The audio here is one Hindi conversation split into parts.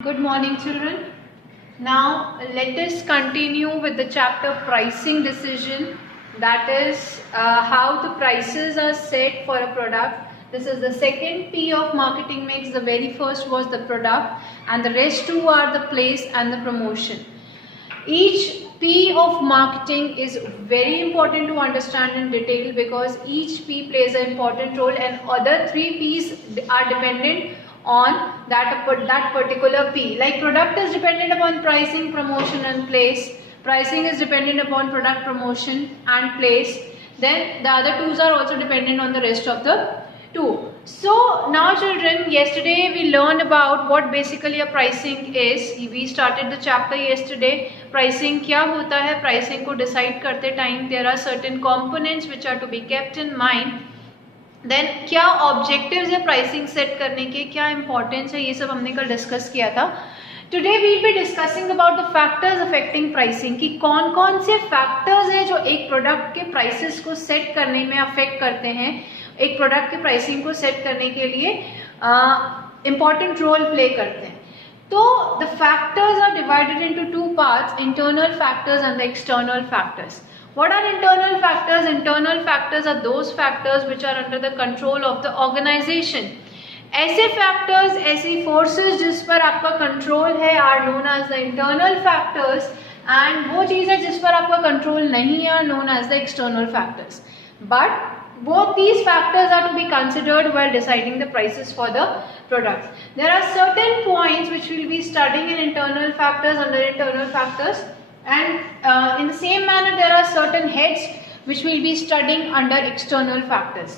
Good morning, children. Now let us continue with the chapter pricing decision. That is how the prices are set for a product. This is the second P of marketing mix. The very first was the product, and the rest two are the place and the promotion. Each P of marketing is very important to understand in detail because each P plays an important role, and other three P's are dependent on that particular P. Like product is dependent upon pricing, promotion and place. Pricing is dependent upon product, promotion and place. Then the other twos are also dependent on the rest of the two. So now children, yesterday we learned about what basically a pricing is. We started the chapter yesterday. Pricing क्या होता है? Pricing को decide करते time there are certain components which are to be kept in mind. Then क्या ऑब्जेक्टिव्स है प्राइसिंग सेट करने के, क्या इंपॉर्टेंस है, ये सब हमने कल डिस्कस किया था. Today we will be discussing about the factors affecting pricing, कि कौन कौन से फैक्टर्स हैं जो एक प्रोडक्ट के प्राइसेस को सेट करने में अफेक्ट करते हैं, एक प्रोडक्ट के प्राइसिंग को सेट करने के लिए इंपॉर्टेंट रोल प्ले करते हैं. तो the factors are divided into two parts, internal factors and the external factors. What are internal factors? Internal factors are those factors which are under the control of the organization. ऐसे factors, ऐसी forces जिस पर आपका control है are known as the internal factors, and वो चीज़ है जिस पर आपका control नहीं है are known as the external factors. But both these factors are to be considered while deciding the prices for the products. There are certain points which we will be studying in internal factors, under internal factors. And in the same manner there are certain heads which we will be studying under external factors.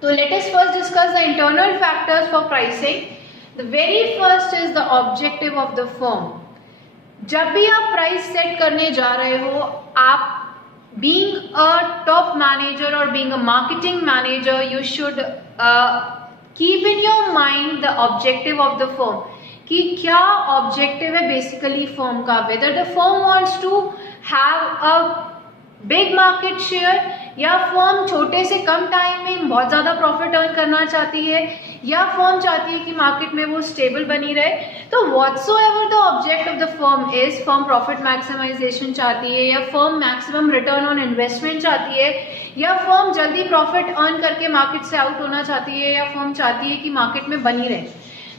So let us first discuss the internal factors for pricing. The very first is the objective of the firm. जब भी आप price set करने जा रहे हो, आप being a top manager or being a marketing manager, you should keep in your mind the objective of the firm. कि क्या ऑब्जेक्टिव है बेसिकली फर्म का, whether the firm wants to have a big market share, या फर्म छोटे से कम टाइम में बहुत ज़्यादा प्रॉफिट अर्न करना चाहती है, या फर्म चाहती है कि मार्केट में वो स्टेबल बनी रहे. तो whatsoever the object of the firm is, firm profit maximization चाहती है, या firm maximum return on investment चाहती है, या फर्म जल्दी प्रॉफिट अर्न करके मार्केट से आउट होना चाहती है, या फर्म चाहती है कि मार्केट में बनी रहे.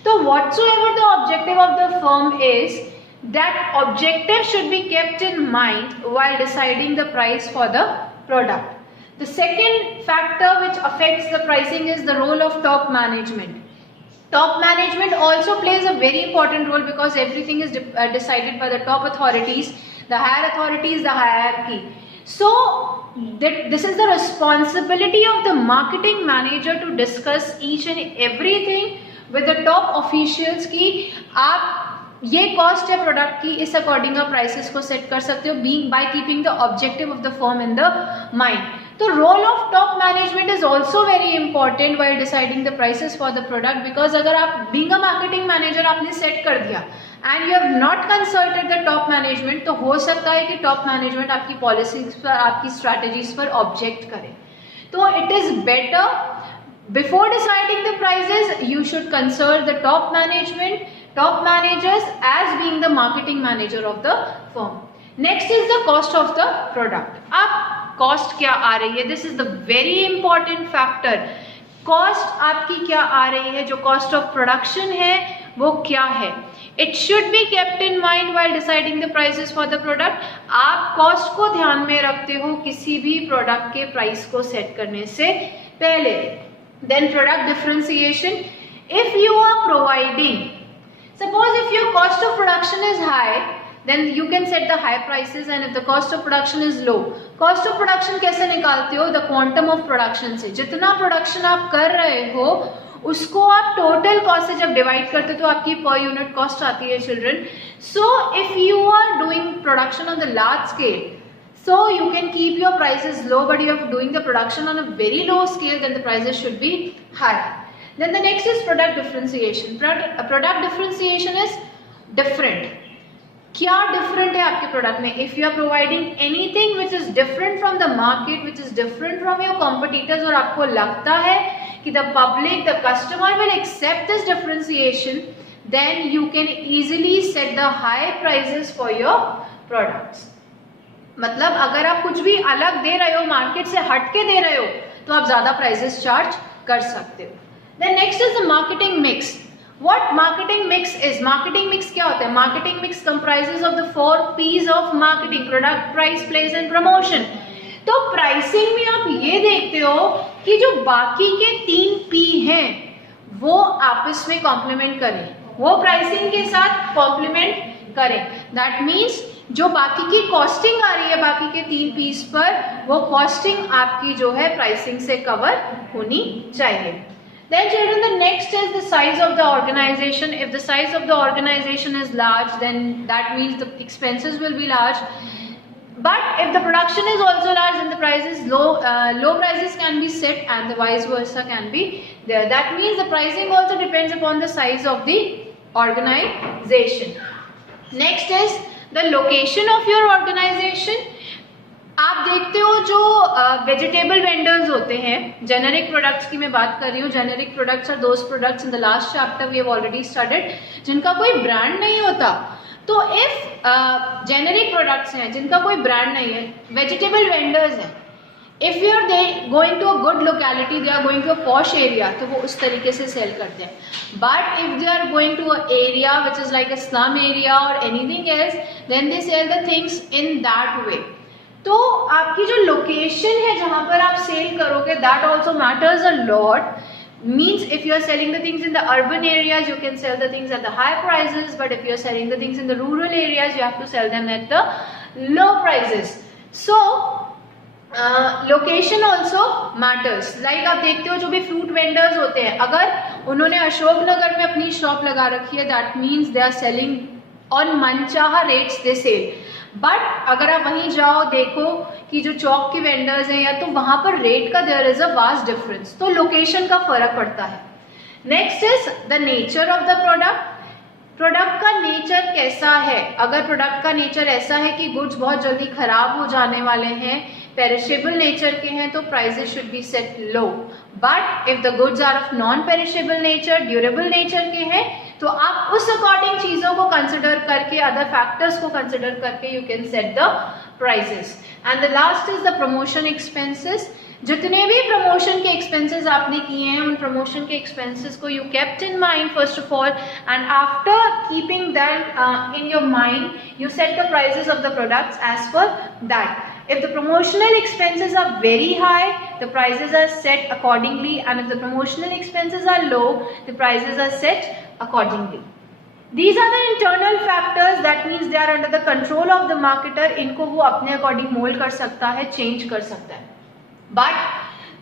So whatsoever the objective of the firm is, that objective should be kept in mind while deciding the price for the product. The second factor which affects the pricing is the role of top management. Top management also plays a very important role because everything is decided by the top authorities, the higher authorities, the hierarchy. So this is the responsibility of the marketing manager to discuss each and everything with the top officials कि आप ये कॉस्ट है प्रोडक्ट की, इस अकॉर्डिंग आप प्राइसेस को सेट कर सकते हो, being by keeping the objective of the firm in the mind. तो role of top management is also very important while deciding the prices for the product, because अगर आप बीइंग अ मार्केटिंग मैनेजर आपने सेट कर दिया and you have not consulted the top management, तो हो सकता है कि टॉप मैनेजमेंट आपकी पॉलिसीज पर, आपकी स्ट्रैटेजीज पर ऑब्जेक्ट करे. तो it is better, before deciding the prices, you should consult the top management, top managers as being the marketing manager of the firm. Next is the cost of the product. अब cost क्या आ रही है? This is the very important factor. Cost आपकी क्या आ रही है? जो cost of production है वो क्या है? It should be kept in mind while deciding the prices for the product. आप cost को ध्यान में रखते हो किसी भी product के price को set करने से पहले. Then product differentiation. If you are providing, suppose if your cost of production is high, then you can set the high prices, and if the cost of production is low, cost of production कैसे निकालते हो? The quantum of production से, जितना प्रोडक्शन आप कर रहे हो उसको आप टोटल कॉस्ट से जब डिवाइड करते हो तो आपकी पर यूनिट कॉस्ट आती है children. So if you are doing production on the large scale, so you can keep your prices low, but you are doing the production on a very low scale, then the prices should be high. Then the next is product differentiation. Product differentiation is different. क्या different है आपके product में? If you are providing anything which is different from the market, which is different from your competitors, और आपको लगता है कि the public, the customer will accept this differentiation, then you can easily set the high prices for your products. मतलब अगर आप कुछ भी अलग दे रहे हो, मार्केट से हट के दे रहे हो, तो आप ज्यादा प्राइसेस चार्ज कर सकते हो. Then next is the marketing mix. What marketing mix is? Marketing mix क्या होता है? Marketing mix comprises of the 4 P's of marketing: product, price, place and promotion. तो प्राइसिंग में आप ये देखते हो कि जो बाकी के 3 P हैं वो आपस में कॉम्प्लीमेंट करें, वो प्राइसिंग के साथ कॉम्प्लीमेंट करें. दैट मीन्स जो बाकी की कॉस्टिंग आ रही है बाकी के 3 P's पर, वो कॉस्टिंग आपकी जो है प्राइसिंग से कवर होनी चाहिए. Then children, the next is the size of the organization. If the size of the organization is large, then that means the expenses will be large. But if the production is also large, then the prices low prices can be set, and the vice versa can be there. That means the pricing also depends upon the size of the organization. Next is the location of your organization. आप देखते हो जो वेजिटेबल वेंडर्स होते हैं, जेनेरिक प्रोडक्ट्स की मैं बात कर रही हूँ. Generic products are those products in the last chapter we have already studied जिनका कोई ब्रांड नहीं होता. तो इफ जेनेरिक प्रोडक्ट्स हैं जिनका कोई ब्रांड नहीं है, वेजिटेबल वेंडर्स हैं, if you are they going to a good locality, they are going to a posh area, तो वो उस तरीके से सेल करते हैं. But if they are going to a area which is like a slum area और anything else, then they sell the things in that way. तो आपकी जो लोकेशन है जहां पर आप सेल करोगे, that also matters a lot. Means if you are selling the things in the urban areas, you can sell the things at the high prices, but if you are selling the things in the rural areas, you have to sell them at the low prices. So location also matters. Like आप देखते हो जो भी फ्रूट वेंडर्स होते हैं, अगर उन्होंने अशोक नगर में अपनी शॉप लगा रखी है, that means they are selling on मनचाहा रेट्स दे सेल. बट अगर आप वहीं जाओ देखो कि जो चौक के वेंडर्स हैं या, तो वहां पर रेट का there is a vast difference. तो लोकेशन का फर्क पड़ता है. Next is the nature of the product. Product का नेचर कैसा है? अगर प्रोडक्ट का नेचर ऐसा है कि गुड्स बहुत जल्दी खराब हो जाने वाले हैं, पेरिशेबल नेचर के हैं, तो prices should be set low. But if the goods are of non perishable nature, durable nature के हैं, तो आप उस अकॉर्डिंग चीजों को कंसिडर करके, अदर फैक्टर्स को कंसिडर करके you can set the prices. And the last is the promotion expenses. जितने भी प्रमोशन के एक्सपेंसेस आपने किए हैं, उन प्रमोशन के एक्सपेंसेस को you kept in mind first of all, and after keeping that in your mind you set the prices of the products as per that. If the promotional expenses are very high, the prices are set accordingly, and if the promotional expenses are low, the prices are set accordingly. These are the internal factors, that means they are under the control of the marketer. इनको वो अपने according mold कर सकता है, change कर सकता है. But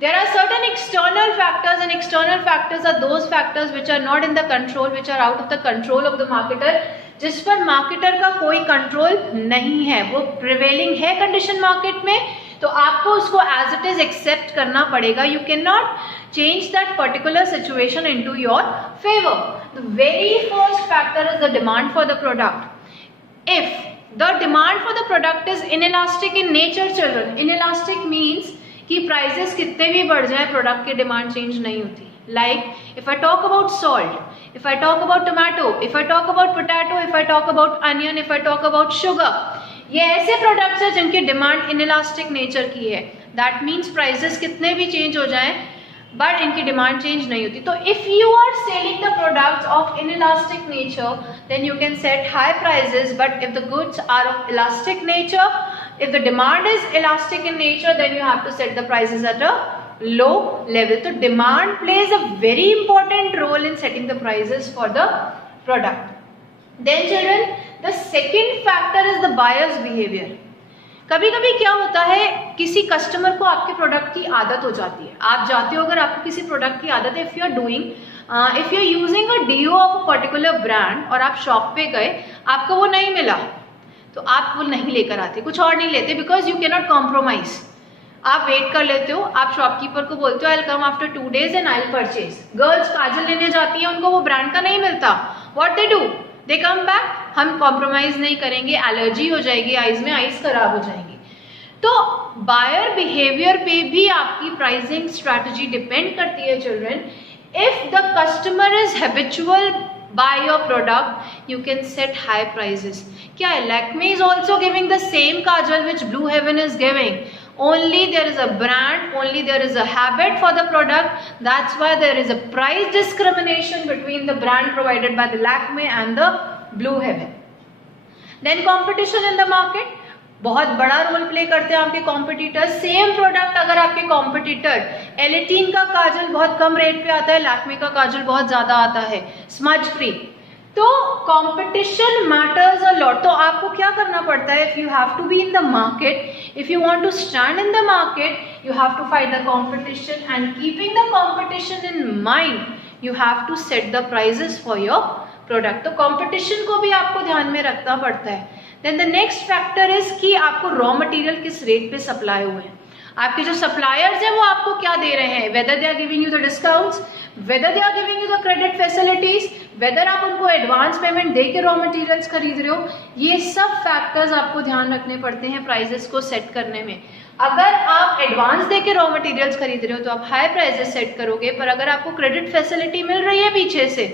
there are certain external factors, and external factors are those factors which are not in the control, which are out of the control of the marketer, जिस पर मार्केटर का कोई कंट्रोल नहीं है. वो प्रिवेलिंग है कंडीशन मार्केट में, तो आपको उसको एज इट इज एक्सेप्ट करना पड़ेगा. You can not change that particular situation into your favour. The very first factor is the demand for the product. If the demand for the product is inelastic in nature children, inelastic means कि प्राइसेस कितने भी बढ़ जाए, प्रोडक्ट की डिमांड चेंज नहीं होती. Like if I talk about salt, if I talk about tomato, if I talk about potato, if I talk about onion, if I talk about sugar, ये ऐसे प्रोडक्ट्स हैं जिनकी डिमांड इनइलास्टिक नेचर की है. दैट मीन्स प्राइसेस कितने भी चेंज हो जाएं, बट इनकी डिमांड चेंज नहीं होती. तो if you are selling the products of inelastic nature, then you can set high prices. But if the goods are of elastic nature, if the demand is elastic in nature, then you have to set the prices at a low level. So demand plays a very important role in setting the prices for the product. Then children, the second factor is the buyer's behavior. कभी कभी क्या होता है, किसी कस्टमर को आपके प्रोडक्ट की आदत हो जाती है. आप जाते हो, अगर आपको किसी प्रोडक्ट की आदत है, if you are doing, if you are using a deo of a particular brand, और आप शॉप पे गए, आपको वो नहीं मिला, तो आप वो नहीं लेकर आते, कुछ और नहीं लेते, because you can not compromise. आप वेट कर लेते हो, आप शॉपकीपर को बोलते हो I will come after 2 days and I will purchase. Girls kajal लेने जाती है, उनको वो ब्रांड का नहीं मिलता, what they do, they come back. हम कॉम्प्रोमाइज नहीं करेंगे, एलर्जी हो जाएगी आईज में, आईज खराब हो जाएंगी. तो बायर बिहेवियर पे भी आपकी प्राइसिंग स्ट्रैटेजी डिपेंड करती है children. If the customer is habitual buy your product, you can set high prices. क्या है, Lakme is also giving the same kajal which Blue Heaven is giving. Only there is a brand, only there is a habit for the product. That's why there is a price discrimination between the brand provided by the Lakme and the Blue Heaven. Then competition in the market. बहुत बड़ा रोल प्ले करते हैं आपके कॉम्पिटिटर. सेम प्रोडक्ट अगर आपके कॉम्पिटिटर L18 का काजल बहुत कम रेट पे आता है, लैक्मे का काजल बहुत ज्यादा आता है स्मज फ्री, तो कंपटीशन मैटर्स अ लॉट. तो आपको क्या करना पड़ता है, if you have to be in the market, if you want to stand in the market, you have to fight the competition and keeping the competition in mind, you have to set the prices for your product. तो कंपटीशन को भी आपको ध्यान में रखना पड़ता है. Then the next factor is कि आपको रॉ मटेरियल किस रेट पे सप्लाई हुए हैं, आपके जो सप्लायर्स हैं वो आपको क्या दे रहे हैं, whether they are giving you the discounts, whether they are giving you the credit facilities, whether आप उनको एडवांस पेमेंट दे के रॉ मटेरियल्स खरीद रहे हो. ये सब फैक्टर्स आपको ध्यान रखने पड़ते हैं प्राइजेस को सेट करने में. अगर आप एडवांस दे के रॉ मटेरियल्स खरीद रहे हो तो आप हाई प्राइजेस सेट करोगे, पर अगर आपको क्रेडिट फैसिलिटी मिल रही है पीछे से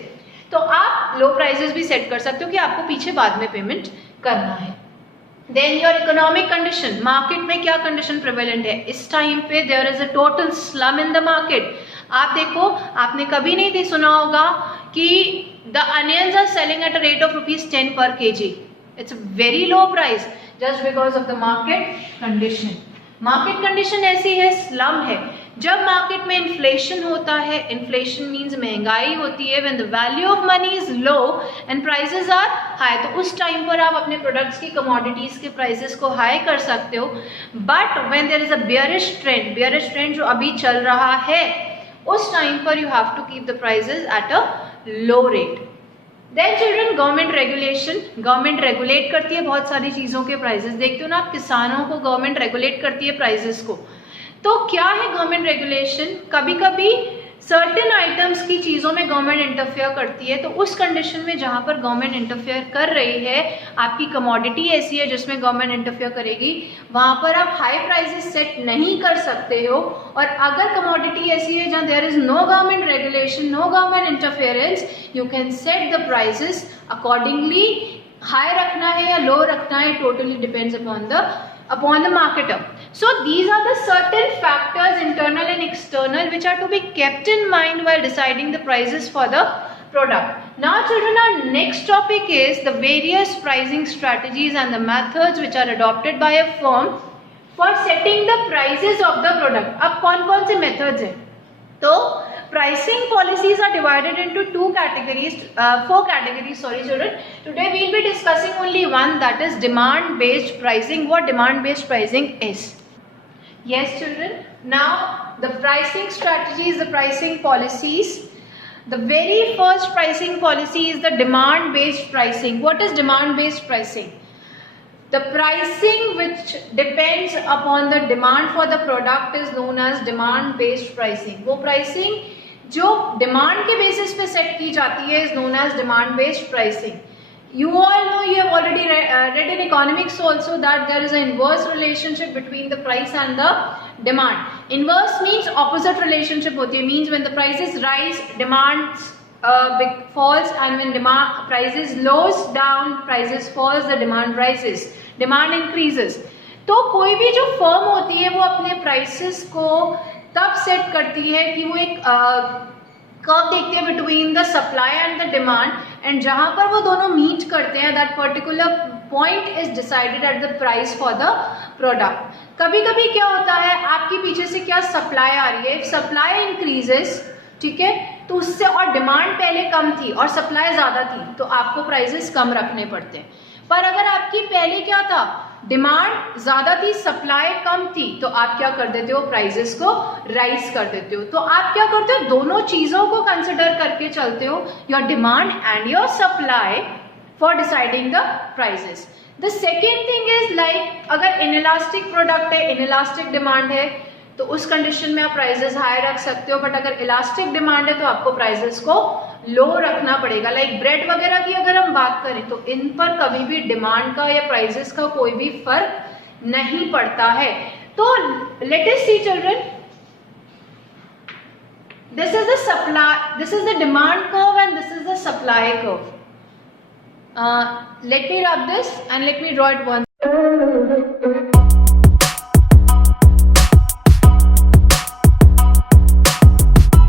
तो आप लो प्राइजेस भी सेट कर सकते हो कि आपको पीछे बाद में पेमेंट करना है. Then your economic condition, market में क्या कंडीशन प्रेवेलेंट है इस टाइम पे. There is a total slum in the market. आप देखो, आपने कभी नहीं सुना होगा कि the onions are selling at a rate of ₹10 per kg. It's a very low price just because of the market condition. Market condition ऐसी है, स्लम है. जब मार्केट में इन्फ्लेशन होता है, इन्फ्लेशन मीन्स महंगाई होती है, when the value of money is low and prices are high, तो उस टाइम पर आप अपने प्रोडक्ट्स की कमोडिटीज के प्राइसेस को हाई कर सकते हो. But when there is a bearish trend जो अभी चल रहा है, उस टाइम पर you have to keep the prices at a low rate. Then children, government regulation. Government regulate करती है बहुत सारी चीजों के प्राइसेस. देखते हो ना आप, किसानों को गवर्नमेंट रेगुलेट करती है प्राइसेस को. तो क्या है गवर्नमेंट रेगुलेशन, कभी कभी सर्टेन आइटम्स की चीजों में गवर्नमेंट इंटरफेयर करती है. तो उस कंडीशन में जहां पर गवर्नमेंट इंटरफेयर कर रही है, आपकी कमोडिटी ऐसी है जिसमें गवर्नमेंट इंटरफेयर करेगी, वहां पर आप हाई प्राइसेस सेट नहीं कर सकते हो. और अगर कमोडिटी ऐसी है जहां there is no government regulation, no government interference, you can set the prices accordingly. High रखना है या लो रखना है, totally depends upon the marketer. So these are the certain factors, internal and external, which are to be kept in mind while deciding the prices for the product. Now children, our next topic is the various pricing strategies and the methods which are adopted by a firm for setting the prices of the product. अब कौन-कौन से methods हैं? तो pricing policies are divided into four categories, sorry children. Today we will be discussing only one, that is demand based pricing. What demand based pricing is? Yes children, now the pricing strategies, the pricing policies. The very first pricing policy is the demand based pricing. What is demand based pricing? The pricing which depends upon the demand for the product is known as demand based pricing. वो pricing जो डिमांड के बेसिस पे सेट की जाती है is known as demand based pricing. You all know, you have already read in economics also that there is an inverse relationship between the price and the demand. Inverse means opposite relationship होती है, means when the prices rise, demand falls, and when prices lows down, prices falls, the demand rises, demand increases. तो कोई भी जो फर्म होती है वो अपने प्राइसेस को तब सेट करती है कि वो एक कर्व देखते हैं between the supply and the demand, and जहां पर वो दोनों मीट करते हैं, that particular point is decided at the price for the product. कभी कभी क्या होता है, आपके पीछे से क्या सप्लाई आ रही है, सप्लाई इंक्रीजेस, ठीक है, तो उससे, और डिमांड पहले कम थी और सप्लाई ज्यादा थी, तो आपको प्राइसेस कम रखने पड़ते हैं. पर अगर आपकी पहले क्या था, डिमांड ज्यादा थी, सप्लाई कम थी, तो आप क्या कर देते हो, प्राइसेस को राइज कर देते हो. तो आप क्या करते हो, दोनों चीजों को कंसिडर करके चलते हो, your demand and your supply, for deciding the prices. The second thing is like, अगर इनइलास्टिक प्रोडक्ट है, इनइलास्टिक डिमांड है, तो उस कंडीशन में आप प्राइसेस हाई रख सकते हो. बट अगर इलास्टिक डिमांड है तो आपको प्राइसेस को लो रखना पड़ेगा. लाइक ब्रेड वगैरह की अगर हम बात करें तो इन पर कभी भी डिमांड का या प्राइसेस का कोई भी फर्क नहीं पड़ता है. तो let us see children, This is the supply, this is the demand curve and this is the supply curve. Let me rub this and let me draw it once.